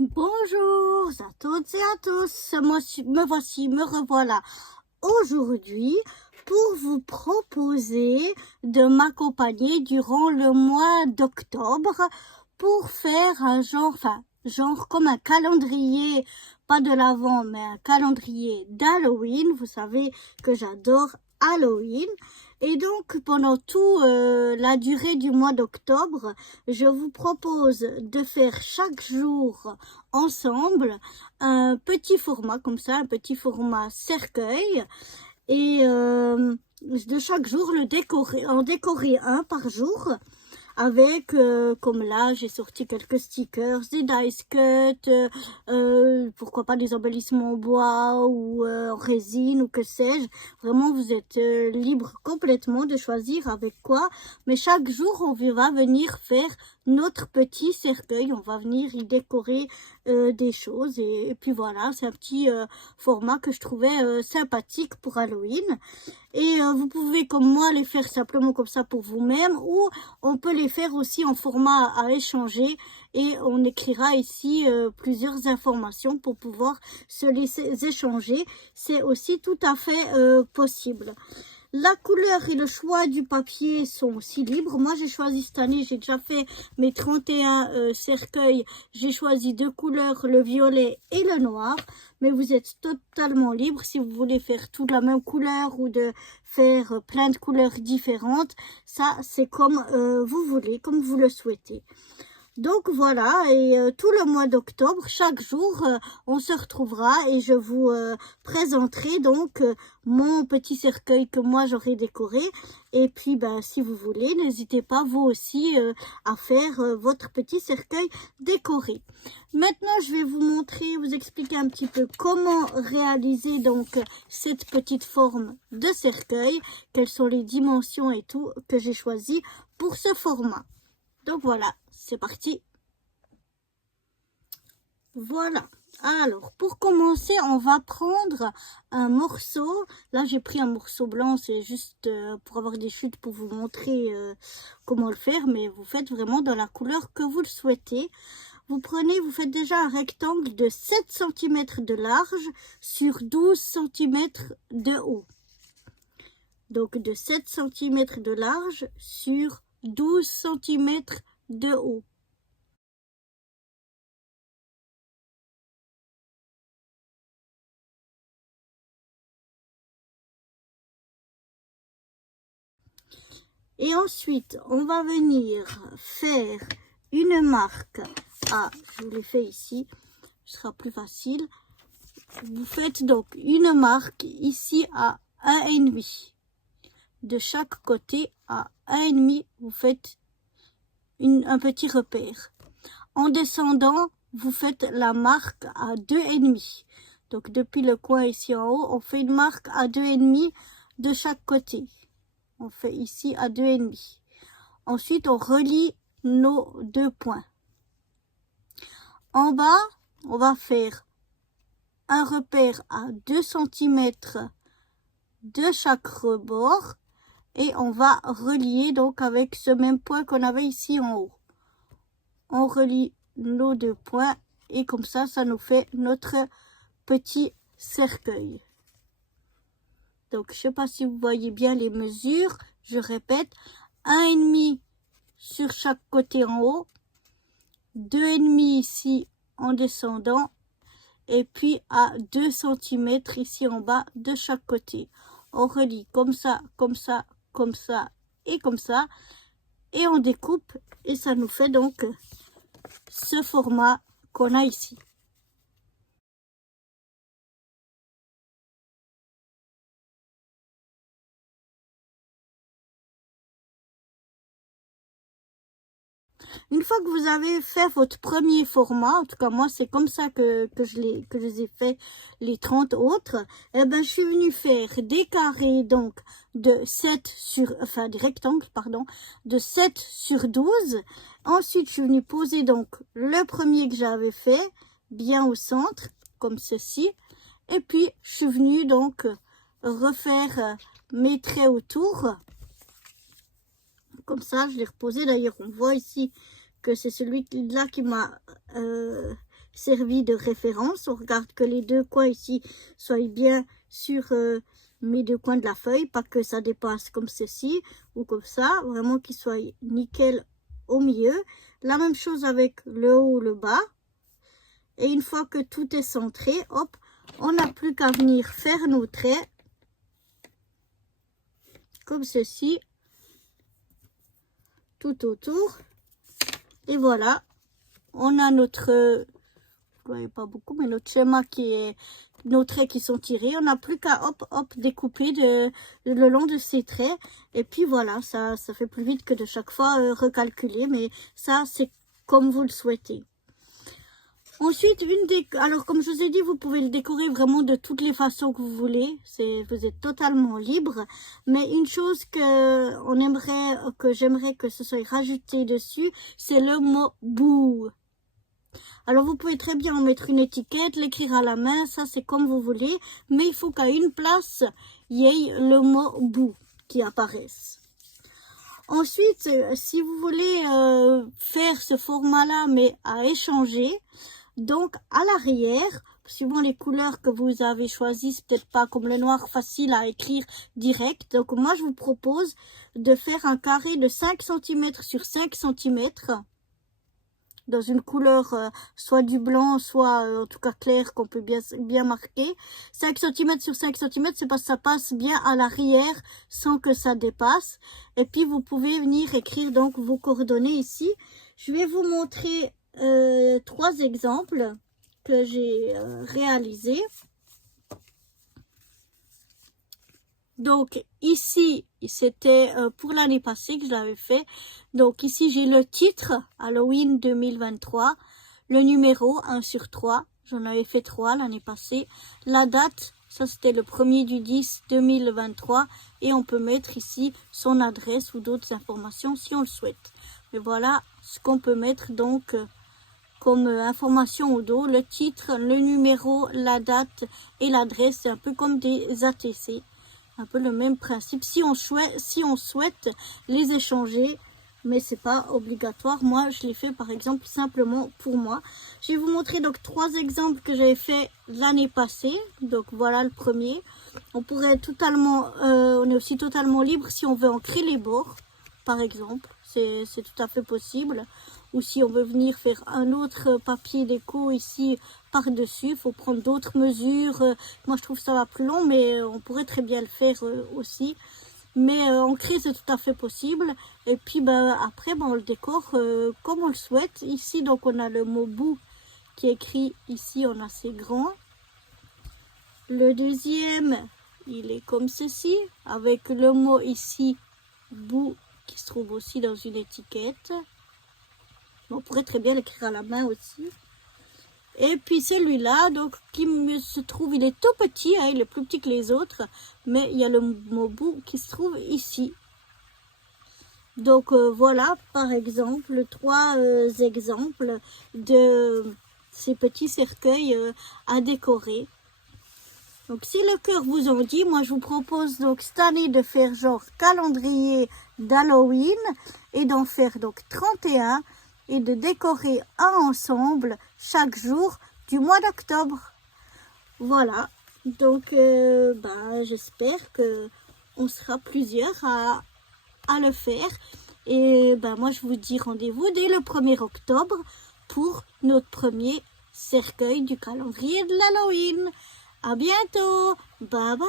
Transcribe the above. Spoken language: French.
Bonjour à toutes et à tous, me revoilà aujourd'hui pour vous proposer de m'accompagner durant le mois d'octobre pour faire un genre comme un calendrier, pas de l'Avent, mais un calendrier d'Halloween. Vous savez que j'adore Halloween. Et donc, pendant toute la durée du mois d'octobre, je vous propose de faire chaque jour ensemble un petit format comme ça, un petit format cercueil. Et de chaque jour, en décorer un par jour. Avec, comme là, j'ai sorti quelques stickers, des dice cuts, pourquoi pas des embellissements en bois ou en résine ou que sais-je. Vraiment, vous êtes libre complètement de choisir avec quoi. Mais chaque jour, on va venir faire notre petit cercueil. On va venir y décorer des choses. Et puis voilà, c'est un petit format que je trouvais sympathique pour Halloween. Et vous pouvez, comme moi, les faire simplement comme ça pour vous-même, ou on peut les faire aussi en format à échanger, et on écrira ici plusieurs informations pour pouvoir se les échanger. C'est aussi tout à fait possible. La couleur et le choix du papier sont aussi libres. Moi, j'ai choisi cette année, j'ai déjà fait mes 31 cercueils. J'ai choisi deux couleurs, le violet et le noir. Mais vous êtes totalement libre si vous voulez faire tout de la même couleur ou de faire plein de couleurs différentes. Ça, c'est comme vous voulez, comme vous le souhaitez. Donc voilà, et tout le mois d'octobre, chaque jour, on se retrouvera et je vous présenterai donc mon petit cercueil que moi j'aurai décoré. Et puis, ben, si vous voulez, n'hésitez pas vous aussi à faire votre petit cercueil décoré. Maintenant, je vais vous montrer, vous expliquer un petit peu comment réaliser donc cette petite forme de cercueil, quelles sont les dimensions et tout que j'ai choisi pour ce format. Donc voilà, c'est parti. Voilà. Alors, pour commencer, on va prendre un morceau. Là, j'ai pris un morceau blanc, c'est juste pour avoir des chutes pour vous montrer comment le faire. Mais vous faites vraiment dans la couleur que vous le souhaitez. Vous faites déjà un rectangle de 7 cm de large sur 12 cm de haut. Donc, de 7 cm de large sur 12 cm de haut. Et ensuite, on va venir faire une marque à, je vous l'ai fait ici, ce sera plus facile. Vous faites donc une marque ici à 1,5. De chaque côté à 1,5, vous faites un petit repère. En descendant, vous faites la marque à 2,5. Donc depuis le coin ici en haut, on fait une marque à 2,5 de chaque côté. On fait ici à 2,5. Ensuite, on relie nos deux points. En bas, on va faire un repère à 2 cm de chaque rebord et on va relier donc avec ce même point qu'on avait ici en haut. On relie nos deux points et comme ça, ça nous fait notre petit cercueil. Donc, je ne sais pas si vous voyez bien les mesures. Je répète, 1,5 sur chaque côté en haut, 2,5 ici en descendant et puis à 2 cm ici en bas de chaque côté. On relie comme ça, comme ça, comme ça et comme ça et on découpe et ça nous fait donc ce format qu'on a ici. Une fois que vous avez fait votre premier format, en tout cas moi c'est comme ça que je les ai fait les 30 autres, eh ben je suis venue faire des carrés donc de 7 sur, enfin des rectangles pardon, de 7 sur 12. Ensuite je suis venue poser donc le premier que j'avais fait bien au centre comme ceci. Et puis je suis venue donc refaire mes traits autour. Comme ça, je l'ai reposé. D'ailleurs, on voit ici que c'est celui-là qui m'a servi de référence. On regarde que les deux coins ici soient bien sur mes deux coins de la feuille, pas que ça dépasse comme ceci ou comme ça, vraiment qu'ils soient nickel au milieu. La même chose avec le haut, le bas. Et une fois que tout est centré, hop, on n'a plus qu'à venir faire nos traits comme ceci tout autour. Et voilà, on a notre, vous voyez pas beaucoup, mais notre schéma qui est, nos traits qui sont tirés. On n'a plus qu'à hop hop découper le long de ces traits. Et puis voilà, ça fait plus vite que de chaque fois recalculer, mais ça c'est comme vous le souhaitez. Ensuite, alors comme je vous ai dit, vous pouvez le décorer vraiment de toutes les façons que vous voulez. Vous êtes totalement libre. Mais une chose que j'aimerais que ce soit rajouté dessus, c'est le mot bouh. Alors vous pouvez très bien en mettre une étiquette, l'écrire à la main, ça c'est comme vous voulez. Mais il faut qu'à une place, il y ait le mot bouh qui apparaisse. Ensuite, si vous voulez faire ce format-là, mais à échanger, donc à l'arrière, suivant les couleurs que vous avez choisies, c'est peut-être pas comme le noir facile à écrire direct. Donc moi je vous propose de faire un carré de 5 cm sur 5 cm dans une couleur soit du blanc, soit en tout cas clair qu'on peut bien marquer. 5 cm sur 5 cm, c'est parce que ça passe bien à l'arrière sans que ça dépasse. Et puis vous pouvez venir écrire donc vos coordonnées ici. Je vais vous montrer 3 exemples que j'ai réalisés. Donc ici, c'était pour l'année passée que je l'avais fait. Donc ici, j'ai le titre Halloween 2023, le numéro 1 sur 3. J'en avais fait 3 l'année passée. La date, ça c'était le 1er du 10 2023. Et on peut mettre ici son adresse ou d'autres informations si on le souhaite. Mais voilà ce qu'on peut mettre donc comme information au dos. Le titre, le numéro, la date et l'adresse. C'est un peu comme des ATC. Un peu le même principe si on souhaite les échanger, mais c'est pas obligatoire. Moi je l'ai fait par exemple simplement pour moi. Je vais vous montrer donc 3 exemples que j'avais fait l'année passée. Donc voilà le premier. On pourrait totalement on est aussi totalement libre si on veut ancrer les bords par exemple, c'est tout à fait possible. Ou si on veut venir faire un autre papier déco ici par-dessus, il faut prendre d'autres mesures. Moi, je trouve que ça va plus long, mais on pourrait très bien le faire aussi. Mais ancrer, c'est tout à fait possible. Et puis, après, on le décore comme on le souhaite. Ici, donc, on a le mot bouh qui est écrit ici, on a assez grand. Le deuxième, il est comme ceci, avec le mot ici, bouh, qui se trouve aussi dans une étiquette. On pourrait très bien l'écrire à la main aussi. Et puis celui-là, donc, qui se trouve, il est tout petit, hein, il est plus petit que les autres, mais il y a le mot bouh qui se trouve ici. Donc voilà, par exemple, 3 exemples de ces petits cercueils à décorer. Donc si le cœur vous en dit, moi je vous propose donc cette année de faire genre calendrier d'Halloween et d'en faire donc 31 et de décorer un ensemble chaque jour du mois d'octobre. Voilà, donc j'espère que on sera plusieurs à le faire. Et moi je vous dis rendez-vous dès le 1er octobre pour notre premier cercueil du calendrier de l'Halloween. À bientôt, bye bye.